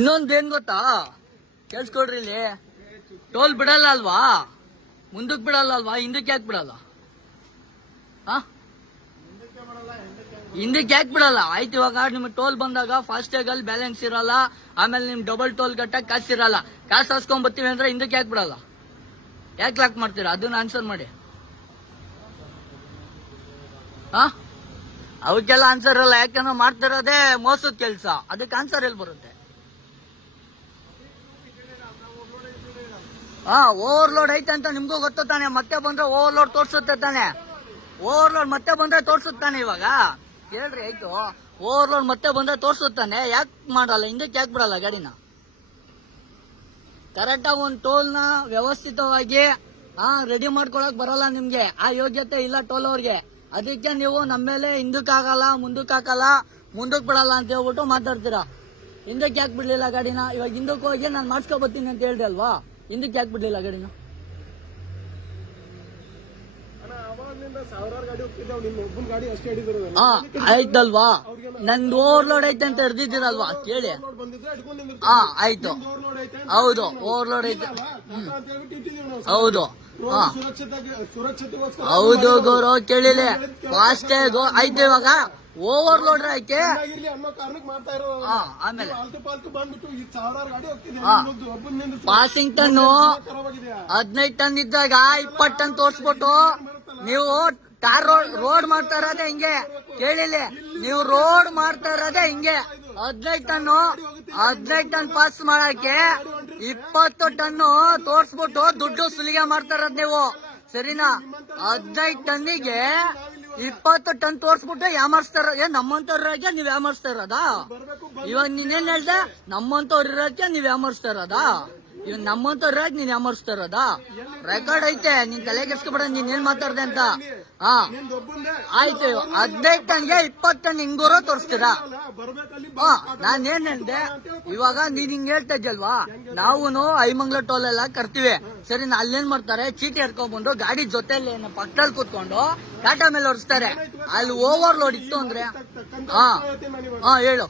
ಇನ್ನೊಂದೇನ್ ಗೊತ್ತಾ, ಕೇಳಿಸ್ಕೊಡ್ರಿ, ಇಲ್ಲಿ ಟೋಲ್ ಬಿಡಲ್ಲ ಅಲ್ವಾ, ಮುಂದಕ್ ಬಿಡಲ್ಲ ಅಲ್ವಾ, ಹಿಂದಕ್ಕೆ ಯಾಕೆ ಬಿಡಲ್ಲ? ಹಿಂದಕ್ಕೆ ಯಾಕೆ ಬಿಡಲ್ಲ? ಆಯ್ತು, ಇವಾಗ ನಿಮ್ಗೆ ಟೋಲ್ ಬಂದಾಗ ಫಾಸ್ಟ್ಯಾಗ್ ಅಲ್ಲಿ ಬ್ಯಾಲೆನ್ಸ್ ಇರಲ್ಲ, ಆಮೇಲೆ ನಿಮ್ ಡಬಲ್ ಟೋಲ್ ಕಟ್ಟಕ್ ಕಾಸು ಇರಲ್ಲ, ಕಾಸು ಹಾಸ್ಕೊಂಡ್ ಬರ್ತೀವಿ ಅಂದ್ರೆ ಹಿಂದಕ್ಕೆ ಯಾಕೆ ಬಿಡಲ್ಲ? ಯಾಕೆ ಲಾಕ್ ಮಾಡ್ತೀರಾ? ಅದನ್ನ ಆನ್ಸರ್ ಮಾಡಿ. ಅವಕ್ಕೆಲ್ಲ ಆನ್ಸರ್ ಇಲ್ಲ, ಯಾಕಂದ್ರೆ ಮಾಡ್ತಿರೋದೇ ಮೋಸದ ಕೆಲ್ಸ, ಅದಕ್ಕೆ ಆನ್ಸರ್ ಎಲ್ಲಿ ಬರುತ್ತೆ? ಓವರ್ಲೋಡ್ ಐತೆ ಅಂತ ನಿಮ್ಗೂ ಗೊತ್ತು ತಾನೆ, ಮತ್ತೆ ಬಂದ್ರೆ ಓವರ್ಲೋಡ್ ತೋರ್ಸುತ್ತೆ ತಾನೆ, ಓವರ್ಲೋಡ್ ಮತ್ತೆ ಬಂದ್ರೆ ತೋರ್ಸುತ್ತಾನೆ. ಇವಾಗ ಹೇಳ್ರಿ, ಆಯ್ತು, ಓವರ್ಲೋಡ್ ಮತ್ತೆ ಬಂದ್ರೆ ತೋರ್ಸುತ್ತಾನೆ, ಯಾಕೆ ಮಾಡಲ್ಲ? ಹಿಂದಕ್ಕೆ ಯಾಕೆ ಬಿಡಲ್ಲ ಗಾಡಿನ? ಕರೆಕ್ಟಾಗಿ ಒಂದು ಟೋಲ್ನ ವ್ಯವಸ್ಥಿತವಾಗಿ ರೆಡಿ ಮಾಡ್ಕೊಳಕ್ ಬರಲ್ಲ ನಿಮ್ಗೆ, ಆ ಯೋಗ್ಯತೆ ಇಲ್ಲ ಟೋಲ್ ಅವ್ರಿಗೆ. ಅದಕ್ಕೆ ನೀವು ನಮ್ಮ ಮೇಲೆ ಹಿಂದಕ್ಕೆ ಆಗಲ್ಲ, ಮುಂದಕ್ಕೆ ಹಾಕಲ್ಲ, ಮುಂದಕ್ಕೆ ಬಿಡಲ್ಲ ಅಂತ ಹೇಳ್ಬಿಟ್ಟು ಮಾತಾಡ್ತೀರಾ. ಹಿಂದಕ್ಕೆ ಯಾಕೆ ಬಿಡ್ಲಿಲ್ಲ ಗಾಡಿನ? ಇವಾಗ ಹಿಂದಕ್ಕೆ ಹೋಗಿ ನಾನು ಮಾಡ್ಸ್ಕೊ ಬರ್ತೀನಿ ಅಂತ ಹೇಳ್ದೆ ಅಲ್ವಾ, ಹಿಂದಕ್ಕೆ ಯಾಕೆ ಬಿಡ್ಲಿಲ್ಲ ಗಾಡಿನ? ಆಯ್ತಲ್ವಾ, ನಂದು ಓವರ್ಲೋಡ್ ಐತೆ ಅಂತ ಹಿಡ್ದಿದ್ದೀರಲ್ವಾ, ಕೇಳಿ. ಆಯ್ತು, ಹೌದು, ಓವರ್ಲೋಡ್ ಐತೆ, ಹೌದು, ಹೌದು ಗೌರವ್, ಕೇಳಿಲೆ, ಫಾಸ್ಟ್ಯಾಗ್ ಆಯ್ತು. ಇವಾಗ ಓವರ್ಲೋಡ್ ಆಯ್ಕೆ, ಆಮೇಲೆ ಪಾಸಿಂಗ್ ಟನ್ನು 15 ಟನ್ ಇದ್ದಾಗ 20 ಟನ್ ತೋರ್ಸ್ಬಿಟ್ಟು ನೀವು ಟಾರ್ ರೋಡ್ ಮಾಡ್ತಾ ಇರೋದೇ ಹಿಂಗೆ, ಕೇಳಿಲಿ, ನೀವು ರೋಡ್ ಮಾಡ್ತಾ ಇರೋದೇ ಹಿಂಗೆ. 15 ಟನ್ ಪಾಸ್ ಮಾಡಕ್ಕೆ 20 ಟನ್ನು ತೋರ್ಸ್ಬಿಟ್ಟು ದುಡ್ಡು ಸುಲಿಗೆ ಮಾಡ್ತಾ ಇರೋದ್ ನೀವು, ಸರಿನಾ? 15 ಟನ್ನಿಗೆ 20 ಟನ್ ತೋರ್ಸ್ಬಿಟ್ಟು ಯಾಮರ್ಸ್ತಾರ. ನಮ್ಮಂತವ್ರಿಗೆ ನೀವ್ ಯಾಮರ್ಸ್ತಾ ಇರೋದಾ? ಇವಾಗ ನೀನೇನ್ ಹೇಳ್ದೆ, ನಮ್ಮಂತವ್ರ ಇರೋಕೆ ನೀವ್ ಯಾಮರ್ಸ್ತಾ ಇರೋದಾ? ಇವ್ ನಮ್ಮಂತವ್ರಾಗ ನೀನ್ ಯಾಮರ್ಸ್ತಾ ಇರೋದಾ? ರೆಕಾರ್ಡ್ ಐತೆ, ನೀನ್ ತಲೆ ಕೆಡ್ಸ್ಕೊಬೇಡ, ನೀನ್ ಏನ್ ಮಾತಾಡ್ದೆ ಅಂತ. ಆಯ್ತು, 15 ಟನ್ಗೆ 20 ಟನ್ ಹಿಂಗೂರೋ ತೋರಿಸ್ತೀರಾ? ನಾನೇನ್ ಹೇಳ್ದೆ, ಇವಾಗ ನೀನ್ ಹಿಂಗ್ ಹೇಳ್ತಾ ಇದ್ದಲ್ವಾ, ನಾವು ಐಮಂಗ್ಲ ಟೋಲ್ ಎಲ್ಲ ಕರ್ತೀವಿ, ಸರಿ, ಅಲ್ಲೇನ್ ಮಾಡ್ತಾರೆ, ಚೀಟಿ ಹರ್ಕೊಂಡ್ಬಂದು ಗಾಡಿ ಜೊತೆಲಿ ಪಕ್ಕದಲ್ಲಿ ಕೂತ್ಕೊಂಡು ಟಾಟಾ ಮೇಲೆ ಹೊರಿಸ್ತಾರೆ. ಅಲ್ಲಿ ಓವರ್ಲೋಡ್ ಇತ್ತು ಅಂದ್ರೆ ಹೇಳು,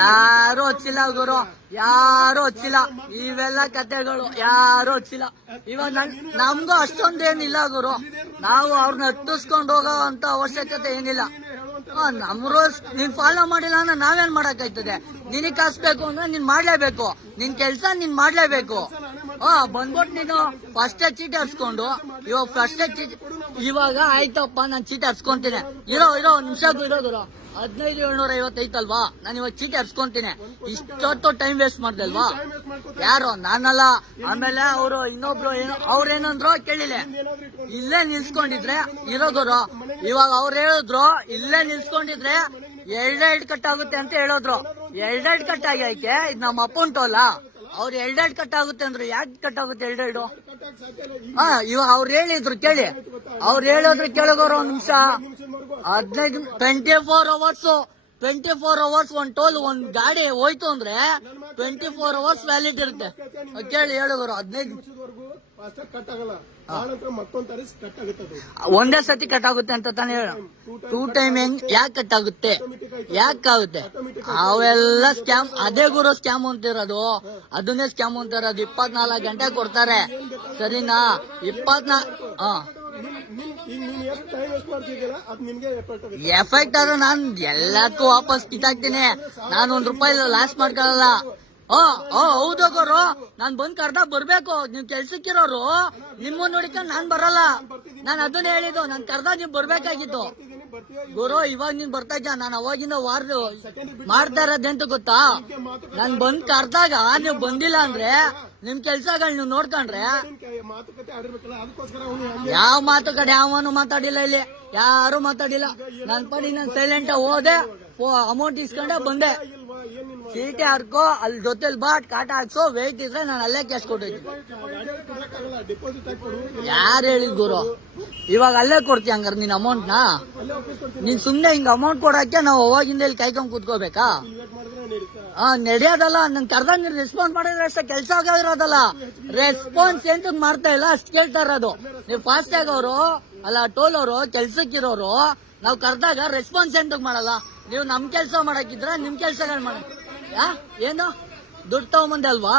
ಯಾರು ಹಚ್ಚಿಲ್ಲ ಗುರು, ಯಾರು ಹಚ್ಚಿಲ್ಲ, ಇವೆಲ್ಲ ಕತೆಗಳು ಯಾರು ಹಚ್ಚಿಲ್ಲ. ಇವಾಗ ನಮ್ಗೂ ಅಷ್ಟೊಂದೇನಿಲ್ಲ ಗುರು, ನಾವು ಅವ್ರನ್ನ ಹತ್ತಿಸ್ಕೊಂಡು ಹೋಗೋ ಅಂತ ಅವಶ್ಯಕತೆ ಏನಿಲ್ಲ. ನಮ್ ರೂಲ್ಸ್ ನೀನ್ ಫಾಲೋ ಮಾಡಿಲ್ಲ ಅಂದ್ರೆ ನಾವೇನ್ ಮಾಡಕ್ಕಾಯ್ತದೆ? ನಿನಗ್ ಕಾಸ್ಬೇಕು ಅಂದ್ರೆ ನೀನ್ ಮಾಡ್ಲೇಬೇಕು, ನಿನ್ ಕೆಲ್ಸ ನೀನ್ ಮಾಡ್ಲೇಬೇಕು. ಬಂದ್ಬಿಟ್ಟು ನೀನು ಫಸ್ಟೇ ಚೀಟಿ ಹರ್ಸ್ಕೊಂಡು, ಇವಾಗ ಫಸ್ಟೇ ಚೀಟಿ, ಇವಾಗ ಆಯ್ತಪ್ಪ ನಾನ್ ಚೀಟಿ ಹರ್ಸ್ಕೊಂತೀನಿ, ಇರೋ ನಿಮಿಷ ಇರೋದು 15,750 ಐತಲ್ವಾ, ನಾನು ಇವಾಗ ಚೀಟಿ ಹರ್ಸ್ಕೊಂತೀನಿ. ಇಷ್ಟೊತ್ತು ಟೈಮ್ ವೇಸ್ಟ್ ಮಾಡ್ದೆ ಅಲ್ವಾ? ಯಾರು? ನಾನಲ್ಲ. ಆಮೇಲೆ ಅವರು ಇನ್ನೊಬ್ರು ಅವ್ರೇನಂದ್ರು ಕೇಳಿಲ್ಲ, ಇಲ್ಲೇ ನಿಲ್ಸ್ಕೊಂಡಿದ್ರೆ ಇರೋದ್ರು. ಇವಾಗ ಅವ್ರು ಹೇಳಿದ್ರು ಇಲ್ಲೇ ನಿಲ್ಸ್ಕೊಂಡಿದ್ರೆ 2 ಕಟ್ ಆಗುತ್ತೆ ಅಂತ ಹೇಳಿದ್ರು. 2 ಕಟ್ ಆಗೈತೆ, ಇದು ನಮ್ಮ ಅಪ್ಪನ್ ಟೋಲ. ಅವ್ರು 2 ಕಟ್ ಆಗುತ್ತೆ ಅಂದ್ರೆ ಯಾಕೆ ಕಟ್ ಆಗುತ್ತೆ 2? ಇವಾಗ ಅವ್ರು ಹೇಳಿದ್ರು ಕೇಳಿ, ಅವ್ರು ಹೇಳಿದ್ರು ಕೇಳಗೋರು. ಒಂದ್ ನಿಮಿಷ, 24 ಅವರ್ಸ್ ಒಂದ್ ಟೋಲ್, ಒಂದ್ ಗಾಡಿ ಹೋಯ್ತು ಅಂದ್ರೆ 24 ಅವರ್ಸ್ ವ್ಯಾಲಿಡ್ ಇರುತ್ತೆ. ಕೇಳಿ ಹೇಳಿದ್ರು 15 ಒಂದೇ ಸತಿ ಕಟ್ ಆಗುತ್ತೆ ಅಂತ ತಾನೇ ಹೇಳ. 2 ಟೈಮ್ ಯಾಕೆ ಕಟ್ ಆಗುತ್ತೆ? ಯಾಕಾಗುತ್ತೆ? ಅವೆಲ್ಲ ಸ್ಕ್ಯಾಮ್. ಅದೇ ಗುರು ಸ್ಕ್ಯಾಮ್ ಅಂತಿರೋದು, ಅದನ್ನೇ ಸ್ಕ್ಯಾಮ್ ಅಂತಿರೋದು. 24 ಗಂಟೆ ಕೊಡ್ತಾರೆ, ಸರಿನಾ? 24 ಎಫೆಕ್ಟ್ ಆದ್ರೆ ನಾನು ಎಲ್ಲದಕ್ಕೂ ವಾಪಸ್ ಕಿತ್ತಾಕ್ತೀನಿ. ನಾನು ₹1 ಲಾಸ್ ಮಾಡ್ಕೊಳ್ಳಲ್ಲ. ಹೌದು ಗುರು, ನಾನ್ ಬಂದ್ ಕರ್ದಾಗ ಬರ್ಬೇಕು. ನೀವ್ ಕೆಲ್ಸಕ್ಕಿರೋರು ನಿಮ್ಮ ನೋಡಿಕೊಂಡು ನಾನ್ ಬರಲ್ಲ. ನಾನ್ ಅದನ್ನ ಹೇಳಿದ್ದು, ನಾನ್ ಕರ್ದಾಗ ನೀವ್ ಬರ್ಬೇಕಾಗಿತ್ತು ಗುರು. ಇವಾಗ ನೀನ್ ಬರ್ತಾ ಇದ್ದ, ನಾನು ಅವಾಗಿಂದ ಮಾಡ್ತಾ ಇರೋದಂತ ಗೊತ್ತಾ? ನಾನ್ ಬಂದ್ ಕರ್ದಾಗ ನೀವ್ ಬಂದಿಲ್ಲ ಅಂದ್ರೆ ನಿಮ್ ಕೆಲ್ಸಗಳು ನೀವ್ ನೋಡ್ಕೊಂಡ್ರೆ, ಯಾವ ಮಾತುಕತೆ ಯಾವನು ಮಾತಾಡಿಲ್ಲ, ಇಲ್ಲಿ ಯಾರು ಮಾತಾಡಿಲ್ಲ. ನನ್ ಪಡಿ ನಾನ್ ಸೈಲೆಂಟ್ ಹೋದೆ, ಅಮೌಂಟ್ ಇಸ್ಕೊಂಡೆ ಬಂದೆ. ಚೀಟಿ ಹರ್ಕೋ, ಅಲ್ಲಿ ಜೊತೆಲಿ ಬಾಟ್ ಕಾಟ ಹಾಕ್ಸೋ, ವೇಟ್ ಇದ್ರೆ ನಾನು ಅಲ್ಲೇ ಕ್ಯಾಶ್ ಕೊಟ್ಟಿದ್ದೆ. ಯಾರು ಹೇಳಿದ್ ಗುರು? ಇವಾಗ ಅಲ್ಲೇ ಕೊಡ್ತೀಯ ಹಂಗಾರ ನೀನ್ ಅಮೌಂಟ್ ನ? ನೀನ್ ಸುಮ್ನೆ ಹಿಂಗ್ ಅಮೌಂಟ್ ಕೊಡಕ್ಕೆ ನಾವು ಅವಾಗಿಂದ ಇಲ್ಲಿ ಕಾಯ್ಕೊಂಡ್ ಕೂತ್ಕೋಬೇಕಾ? ನಡೆಯೋದಲ್ಲ. ನನ್ ಕರ್ದಾಗ ನೀನ್ ರೆಸ್ಪಾನ್ಸ್ ಮಾಡಿದ್ರೆ ಅಷ್ಟೇ ಕೆಲಸ ಆಗಿರೋದಲ್ಲ. ರೆಸ್ಪಾನ್ಸ್ ಎಂತ ಮಾಡ್ತಾ ಇಲ್ಲ, ಅಷ್ಟು ಕೇಳ್ತಾ ಇರೋದು. ನೀವು ಫಾಸ್ಟ್ಯಾಗ್ ಅವರು ಅಲ್ಲ, ಟೋಲ್ ಅವರು ಕೆಲ್ಸಕ್ಕಿರೋರು, ನಾವ್ ಕರ್ದಾಗ ರೆಸ್ಪಾನ್ಸ್ ಎಂತ ಮಾಡಲ್ಲ. ನೀವು ನಮ್ ಕೆಲ್ಸ ಮಾಡಕ್ಕಿದ್ರ ನಿಮ್ ಕೆಲ್ಸಗಳು ಮಾಡ ಏನು ದುಡ್ಡು ತಗೊಂಬಂದೆ ಅಲ್ವಾ.